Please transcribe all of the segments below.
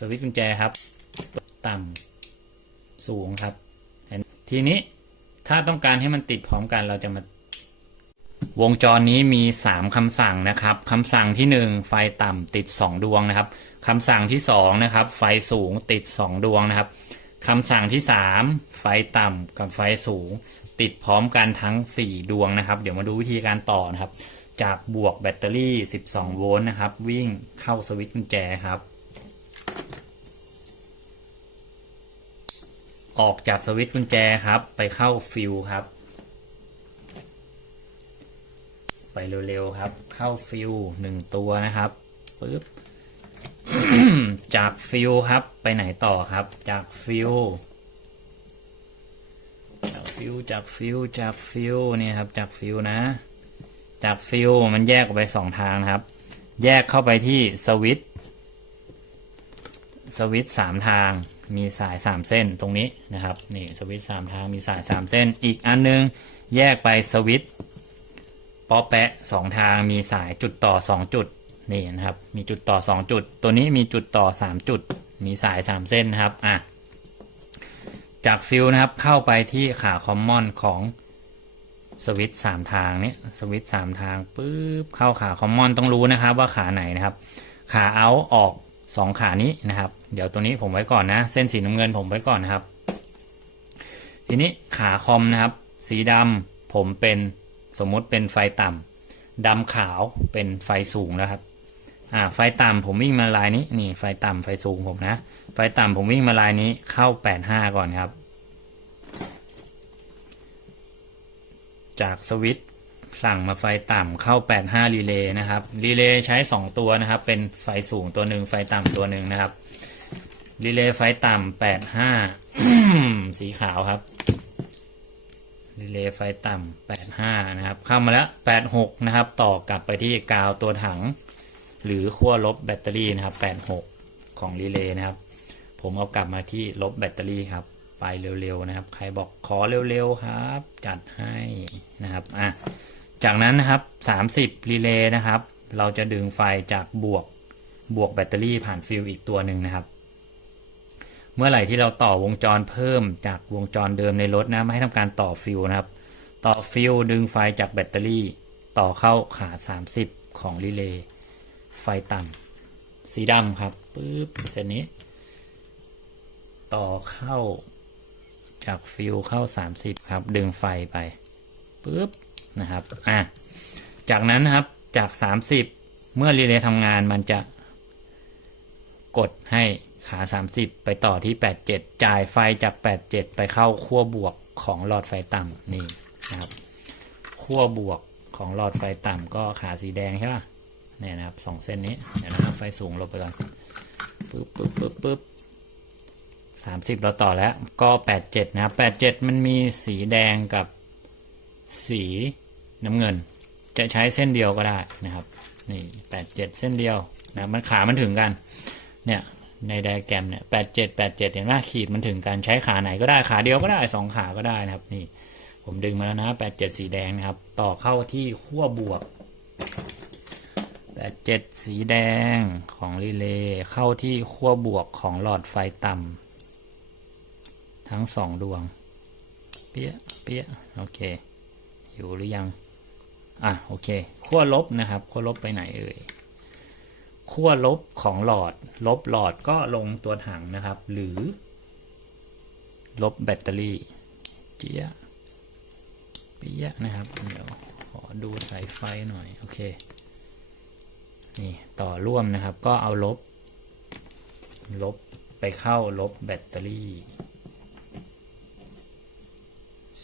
สวิตช์กุญแจครับ ต่ำสูงครับเห็นทีนี้ถ้าต้องการให้มันติดพร้อมกันเราจะมาวงจรนี้มี 3คำสั่งนะครับคำสั่งที่ 1 ไฟต่ำติด 2 ดวงนะครับคำสั่งที่2นะครับไฟสูงติด 2 ดวงนะครับคำสั่งที่ 3 ไฟต่ำกับไฟสูง ติดพร้อมกันทั้ง 4 ดวงนะครับ เดี๋ยวมาดูวิธีการต่อนะครับ จากบวกแบตเตอรี่ 12 โวลต์นะครับ วิ่งเข้าสวิตช์กุญแจครับ ออกจากสวิตช์กุญแจครับ ไปเข้าฟิวครับ ไปเร็วๆครับ เข้าฟิวหนึ่งตัวนะครับปึ๊บจากฟิวครับ ไปไหนต่อครับ จากฟิวจากฟิวจากฟิวจากฟิวนี่ครับ จากฟิวนะ จากฟิวมันแยกออกไปสองทางครับ แยกเข้าไปที่สวิตช์สวิตช์สามทาง มีสายสามเส้นตรงนี้นะครับนี่สวิตช์สามทางมีสายสามเส้น อีกอันนึงแยกไปสวิตช์ป๊อแปะสองทางมีสายจุดต่อสองจุดนี่นะครับมีจุดต่อสองจุด ตัวนี้มีจุดต่อสามจุด มีสายสามเส้นนะครับอะจากฟิลนะครับเข้าไปที่ขาคอมมอนของสวิตช์สามทางนี้สวิตช์สามทางปุ๊บเข้าขาคอมมอนต้องรู้นะครับว่าขาไหนนะครับ ขาเอาออกสองขานี้นะครับ เดี๋ยวตัวนี้ผมไว้ก่อนนะ เส้นสีน้ำเงินผมไว้ก่อนนะครับ ทีนี้ขาคอมนะครับ สีดำผมเป็นสมมุติเป็นไฟต่ำดำขาวเป็นไฟสูงนะครับอ่าไฟต่ำผมวิ่งมาลายนี้นี่ไฟต่ำไฟสูงผมนะ ไฟต่ำผมวิ่งมาลายนี้เข้า 85 ก่อนครับ จากสวิตสั่งมาไฟต่ำเข้า 85 รีเลย์นะครับ รีเลย์ใช้ 2 ตัวนะครับ เป็นไฟสูงตัวหนึ่งไฟต่ำตัวหนึ่งนะครับ รีเลย์ไฟต่ำ85สีขาวครับรีเลย์ไฟต่ำ85นะครับ เข้ามาแล้ว86นะครับ ต่อกลับไปที่กาวตัวถัง หรือขั้วลบแบตเตอรี่นะครับ86ของรีเลย์นะครับ ผมเอากลับมาที่ลบแบตเตอรี่ครับ ไปเร็วๆนะครับ ใครบอกขอเร็วๆครับ จัดให้นะครับอะจากนั้นนะครับ30รีเลย์นะครับ เราจะดึงไฟจากบวกบวกแบตเตอรี่ผ่านฟิลอีกตัวหนึ่งนะครับ เมื่อไหร่ที่เราต่อวงจรเพิ่มจากวงจรเดิมในรถนะไม่ให้ทำการต่อฟิวนะครับ ต่อฟิวดึงไฟจากแบตเตอรี่ ต่อเข้าขา 30 ของรีเลย์ไฟต่ำสีดำครับปึ๊บเส้นนี้ ต่อเข้าจากฟิวเข้า 30 ครับ ดึงไฟไปปึ๊บนะครับอะจากนั้นนะครับจาก 30 เมื่อรีเลย์ทำงานมันจะกดให้ ขา 30 ไปต่อที่ 87 จ่ายไฟจาก 87 ไปเข้าขั้วบวกของหลอดไฟต่ำนี่นะครับขั้วบวกของหลอดไฟต่ำก็ขาสีแดงใช่ป่ะเนี่ยนะครับสองเส้นนี้เดี๋ยวนะครับไฟสูงลบไปก่อนปึ๊บปึ๊บปึ๊บปึ๊บสามสิบเราต่อแล้วก็87นะครับ87มันมีสีแดงกับสีน้ำเงิน จะใช้เส้นเดียวก็ได้นะครับนี่87เส้นเดียวนะมันขามันถึงกันเนี่ย ในไดอะแกรมเนี่ยแปดเจ็ดแปดเจ็ดเห็นไหมขีดมันถึงการใช้ขาไหนก็ได้ขาเดียวก็ได้สองขาก็ได้นะครับนี่ผมดึงมาแล้วนะแปดเจ็ดสีแดงนะครับ ต่อเข้าที่ขั้วบวกแปดเจ็ดสีแดงของรีเลย์เข้าที่ขั้วบวกของหลอดไฟต่ำทั้งสองดวง เปี้ยเปี้ยโอเค อยู่หรือยัง อะ โอเคขั้วลบนะครับขั้วลบไปไหนเอ่ย ขั้วลบของหลอด ลบหลอดก็ลงตัวถังนะครับ หรือ ลบแบตเตอรี่ เจียะเปียะนะครับ เดี๋ยวขอดูสายไฟหน่อย โอเค นี่ต่อร่วมนะครับ ก็เอาลบ ลบไปเข้าลบแบตเตอรี่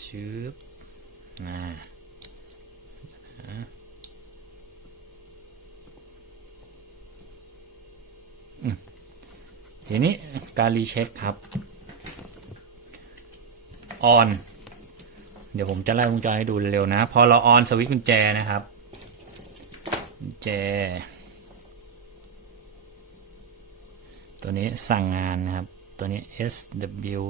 ชืบอ่า ทีนี้การรีเช็คครับออนเดี๋ยวผมจะไล่วงจรให้ดูเร็วๆนะ พอเราออนสวิตช์กุญแจนะครับกุญแจ ตัวนี้สั่งงานนะครับ ตัวนี้ SW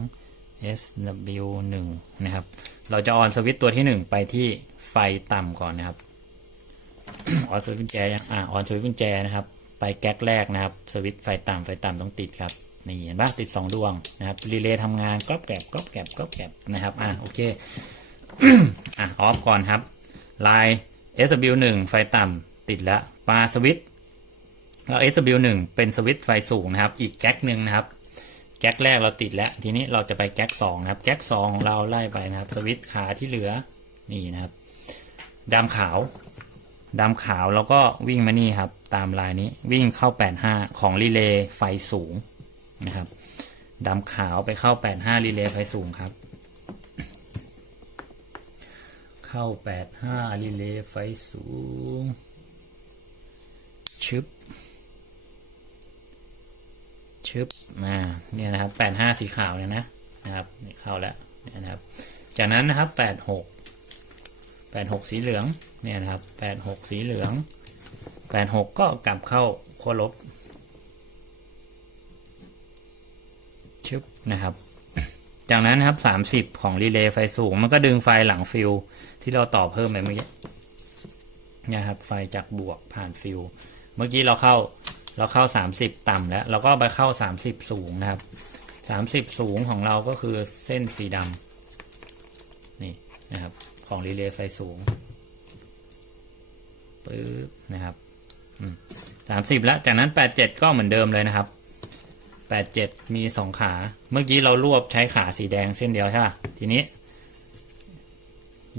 2 SW 1นะครับ เราจะออนสวิตช์ตัวที่ 1 ไปที่ไฟต่ำก่อนนะครับ ออนสวิตช์กุญแจยังอ่าออนสวิตช์กุญแจนะครับ ไปแก๊กแรกนะครับ สวิตไฟต่ำไฟต่ำต้องติดครับ นี่เห็นปะติด 2 ดวงนะครับ รีเลย์ทำงานก๊อบแกรบก๊อบแกรบก๊อบแกรบนะครับ อะโอเค อะออฟก่อนครับ ลาย SW1 ไฟต่ำติดแล้วปาสวิตช์แล้ว SW1 เป็นสวิตไฟสูงนะครับ อีกแก๊กหนึ่งนะครับ แก๊กแรกเราติดแล้ว ทีนี้เราจะไปแก๊กสองนะครับ แก๊กสองของเราไล่ไปนะครับ สวิตขาที่เหลือ นี่นะครับดำขาวดำขาวแล้วก็วิ่งมานี่ครับ ตามลายนี้วิ่งเข้า 85 ของรีเลย์ไฟสูงนะครับดำขาวไปเข้า 85 รีเลย์ไฟสูงครับ เข้า 85 รีเลย์ไฟสูง ชึบ ชึบมาเนี่ยนะครับ 85 สีขาวเนี่ยนะนะครับนี่เข้าแล้วเนี่ยนะครับ จากนั้นนะครับ 86 86 สีเหลืองเนี่ยนะครับ 86 สีเหลือง 86 ก็กลับเข้าขั้วลบชึบนะครับ จากนั้นนะครับ 30 ของรีเลย์ไฟสูง มันก็ดึงไฟหลังฟิลที่เราต่อเพิ่มไปเมื่อกี้นี่ยครับ ไฟจากบวกผ่านฟิลเมื่อกี้เราเข้าเราเข้า 30 ต่ำแล้ว เราก็ไปเข้า 30 สูงนะครับ 30 สูงของเราก็คือเส้นสีดำนี่นะครับ ของรีเลย์ไฟสูงปึ๊บนะครับ สามสิบแล้ว จากนั้น87ก็เหมือนเดิมเลยนะครับ87มี2ขา เมื่อกี้เรารวบใช้ขาสีแดงเส้นเดียวใช่ป่ะ ทีนี้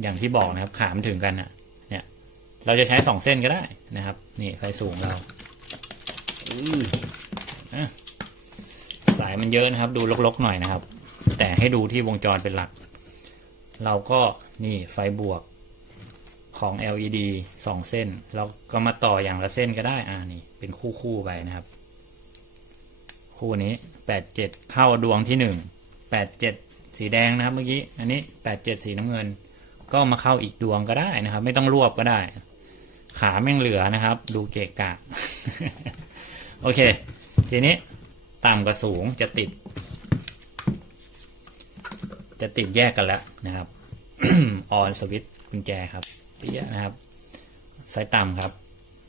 อย่างที่บอกนะครับขามถึงกันอะ เนี่ย เราจะใช้2เส้นก็ได้นะครับ นี่ไฟสูงเราสายมันเยอะนะครับ ดูลกๆหน่อยนะครับ แต่ให้ดูที่วงจรเป็นหลัก เราก็นี่ไฟบวก ของ LED 2 เส้นเราก็มาต่ออย่างละเส้นก็ได้ อ่านี่เป็นคู่คู่ๆไปนะครับ คู่นี้ 87 เข้าดวงที่ 1 87 สีแดงนะครับเมื่อกี้ อันนี้ 87 สีน้ำเงิน ก็มาเข้าอีกดวงก็ได้นะครับ ไม่ต้องรวบก็ได้ ขาแม่งเหลือนะครับ ดูเกะกะ โอเค ทีนี้ต่ำกับสูงจะติด จะติดแยกกันแล้วนะครับ ออนสวิตช์กุญแจครับ เปี้ยนะครับ ไฟต่ำครับ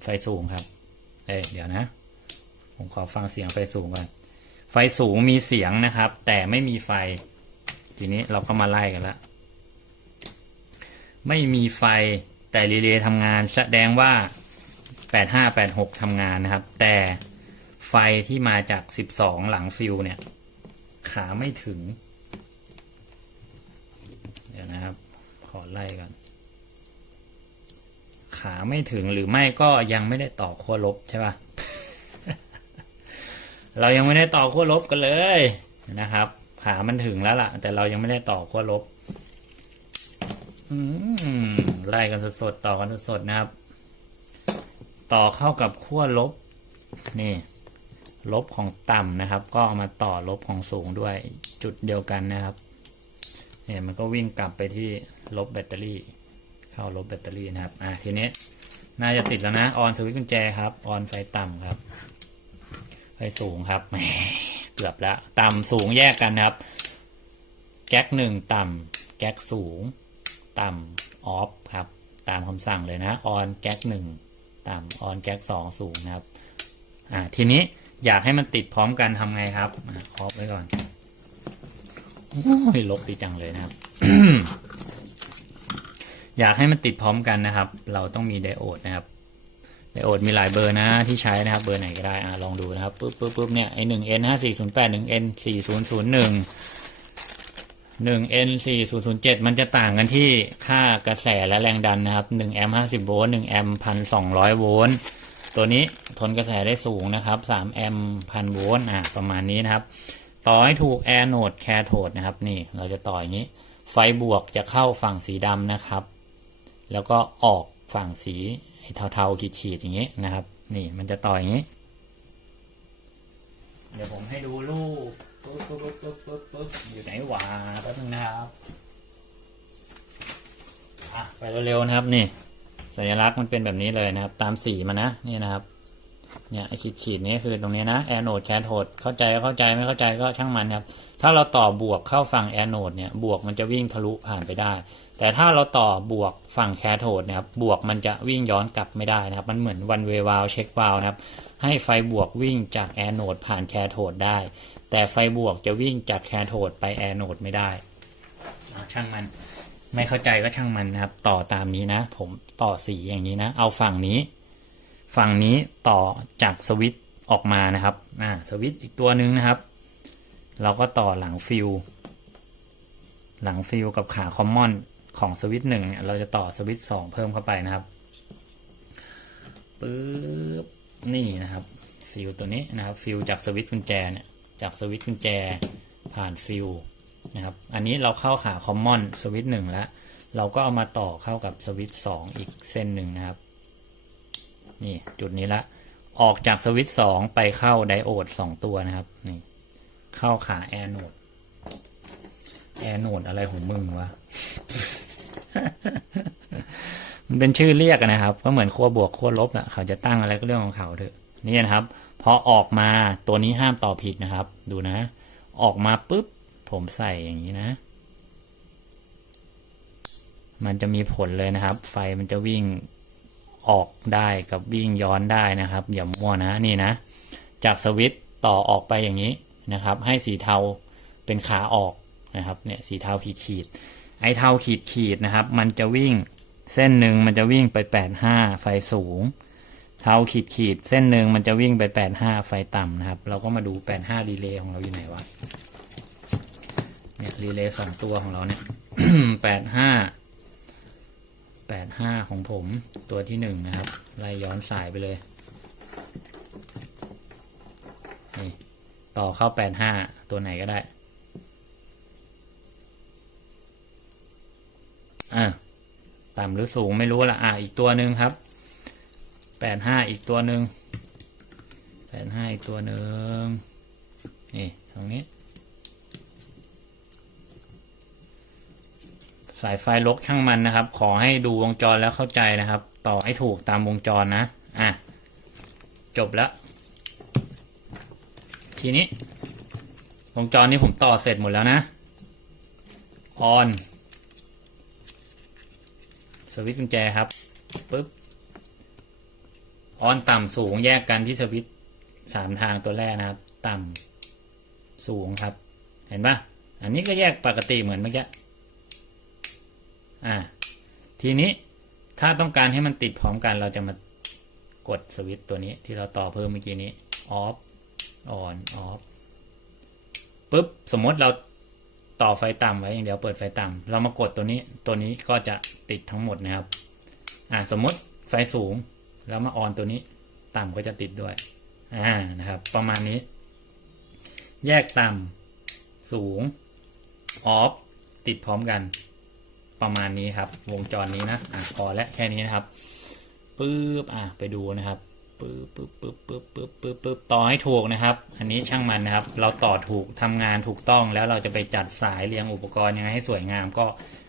ไฟสูงครับ เอ้เดี๋ยวนะ ผมขอฟังเสียงไฟสูงก่อน ไฟสูงมีเสียงนะครับ แต่ไม่มีไฟ ทีนี้เราก็มาไล่กันละไม่มีไฟแต่รีเลย์ทำงานแสดงว่า 8586ทำงานนะครับ แต่ไฟที่มาจาก 12 หลังฟิวเนี่ย ขาไม่ถึง เดี๋ยวนะครับ ขอไล่ก่อน ขาไม่ถึงหรือไม่ก็ยังไม่ได้ต่อขั้วลบใช่ปะเรายังไม่ได้ต่อขั้วลบกันเลยนะครับ ขามันถึงแล้วล่ะ แต่เรายังไม่ได้ต่อขั้วลบอืมไล่กันสดๆต่อกันสดๆนะครับ ต่อเข้ากับขั้วลบ นี่ ลบของต่ำนะครับ ก็เอามาต่อลบของสูงด้วยจุดเดียวกันนะครับเนี่ยมันก็วิ่งกลับไปที่ลบแบตเตอรี่ เข้าลบแบตเตอรี่นะครับ อะทีนี้น่าจะติดแล้วนะ ออนสวิตช์กุญแจครับ ออนไฟต่ำครับ ไฟสูงครับแหมเกือบล้วต่ำสูงแยกกันนะครับ แก๊กหนึ่งต่ำแก๊กสูง ต่ำออฟครับ ตามคำสั่งเลยนะ ออนแก๊กหนึ่งต่ำออนแก๊กสองสูงนะครับ อ่าทีนี้อยากให้มันติดพร้อมกันทำไงครับออฟไว้ก่อนโอ้ยลบดีจังเลยนะครับ อยากให้มันติดพร้อมกันนะครับ เราต้องมีไดโอดนะครับไดโอดมีหลายเบอร์นะที่ใช้นะครับเบอร์ไหนก็ได้อ่าลองดูนะครับปุ๊บปุ๊บปุ๊บเนี่ยไอหนึ่ง N ห้าสี่ศูนย์แปดหนึ่ง N สี่ศูนย์ศูนย์หนึ่งหนึ่ง N สี่ศูนย์ศูนย์เจ็ดมันจะต่างกันที่ค่ากระแสและแรงดันนะครับหนึ่งแอมห้าสิบโวลต์หนึ่งแอมพันสองร้อยโวลต์ตัวนี้ทนกระแสได้สูงนะครับสามแอมพันโวลต์อะประมาณนี้นะครับ ต่อให้ถูกแอนโ d ดแคโทดนะครับนี่เราจะต่ออย่างนี้ ไฟบวกจะเข้าฝั่งสีดำนะครับ แล้วก็ออกฝั่งสีเทาๆขีดๆอย่างนี้นะครับ นี่มันจะต่ออย่างนี้ เดี๋ยวผมให้ดูรูปปุ๊บปุ๊บปุ๊บปุ๊บปุ๊บปุ๊บอยู่ไหนหวาแป๊บนึงนะครับอะไปเร็วๆนะครับนี่ สัญลักษณ์มันเป็นแบบนี้เลยนะครับ ตามสีมันะนี่นะครับเนี่ยไอ้ขีดๆนี้คือตรงนี้นะแอนโ d ดแคโทดเข้าใจก็เข้าใจไม่เข้าใจก็ช่างมันครับ ถ้าเราต่อบวกเข้าฝั่งแอนโ d ดเนี่ยบวกมันจะวิ่งทะลุผ่านไปได้ แต่ถ้าเราต่อบวกฝั่งแคโทดนะครับบวกมันจะวิ่งย้อนกลับไม่ได้นะครับ มันเหมือนวันเววาลเช็ควาลนะครับ ให้ไฟบวกวิ่งจากแอนโนดผ่านแคโทดได้ แต่ไฟบวกจะวิ่งจากแคโทดไปแอนโนดไม่ได้ช่างมันไม่เข้าใจก็ช่างมันนะครับ ต่อตามนี้นะ ผมต่อสีอย่างนี้นะ เอาฝั่งนี้ ฝั่งนี้ต่อจากสวิตออกมานะครับอ่าสวิตอีกตัวนึงนะครับ เราก็ต่อหลังฟิวหลังฟิวกับขาคอมมอน ของสวิตช์หนึ่งเนี่ยเราจะต่อสวิตช์สองเพิ่มเข้าไปนะครับปึ๊บนี่นะครับฟิวตัวนี้นะครับฟิวจากสวิตช์กุญแจเนี่ยจากสวิตช์กุญแจผ่านฟิวนะครับอันนี้เราเข้าขาคอมมอนสวิตช์หนึ่งแล้วเราก็เอามาต่อเข้ากับสวิตช์สองอีกเส้นหนึ่งนะครับนี่จุดนี้ละออกจากสวิตช์สองไปเข้าไดโอดสองตัวนะครับนี่เข้าขาแอร์โนดแอร์โนดอะไรของมึงวะ มันเป็นชื่อเรียกนะครับก็เหมือนขั้วบวกขั้วลบอะเขาจะตั้งอะไรก็เรื่องของเขาเถอะนี่นะครับพอออกมาตัวนี้ห้ามต่อผิดนะครับ ดูนะ ออกมาปุ๊บ ผมใส่อย่างนี้นะ มันจะมีผลเลยนะครับ ไฟมันจะวิ่งออกได้กับวิ่งย้อนได้นะครับ อย่ามั่วนะนี่นะ จากสวิตต่อออกไปอย่างนี้นะครับ ให้สีเทาเป็นขาออกนะครับเนี่ยสีเทาขีดขีด ไอ้เทาขีดขีดนะครับ มันจะวิ่งเส้นหนึ่งมันจะวิ่งไป 85 ไฟสูง เทาขีดขีดเส้นหนึ่งมันจะวิ่งไป 85 ไฟต่ำนะครับ เราก็มาดู 85รีเลย์ของเราอยู่ไหนวะ เนี่ยรีเลย์สองตัวของเราเนี่ย 85 85 ของผมตัวที่หนึ่งนะครับ ไล่ย้อนสายไปเลย นี่ต่อเข้า 85 ตัวไหนก็ได้ อะต่ำหรือสูงไม่รู้ละอะอีกตัวหนึ่งครับ85อีกตัวหนึ่ง85อีกตัวหนึ่งนี่ตรงนี้ สายไฟลกช่างมันนะครับ ขอให้ดูวงจรแล้วเข้าใจนะครับ ต่อให้ถูกตามวงจรนะ อะ จบแล้ว ทีนี้ วงจรนี้ผมต่อเสร็จหมดแล้วนะ ออน สวิตช์กุญแจครับปึ๊บออนต่ำสูงแยกกันที่สวิตช์สามทางตัวแรกนะครับ ต่ำสูงครับ เห็นปะอันนี้ก็แยกปกติเหมือนเมื่อกี้อ่า ทีนี้ถ้าต้องการให้มันติดพร้อมกันเราจะมากดสวิตช์ตัวนี้ที่เราต่อเพิ่มเมื่อกี้นี้ off on off ปุ๊บสมมติเรา ต่อไฟต่ำไว้อย่างเดียวเปิดไฟต่ำเรามากดตัวนี้ตัวนี้ก็จะติดทั้งหมดนะครับอ่าสมมติไฟสูงแล้วมาออนตัวนี้ต่ำก็จะติดด้วยอ่านะครับ ประมาณนี้ แยกต่ำสูง off ติดพร้อมกัน ประมาณนี้ครับ วงจรนี้นะอะพอและแค่นี้นะครับปึ๊บอะไปดูนะครับ ปึ๊บปึ๊บปึ๊บปึ๊บปึ๊บปึ๊บปึ๊บต่อให้ถูกนะครับ อันนี้ช่างมันนะครับ เราต่อถูกทำงานถูกต้องแล้วเราจะไปจัดสายเรียงอุปกรณ์ยังไงให้สวยงามก็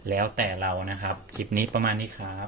แล้วแต่เรานะครับ คลิปนี้ประมาณนี้ครับ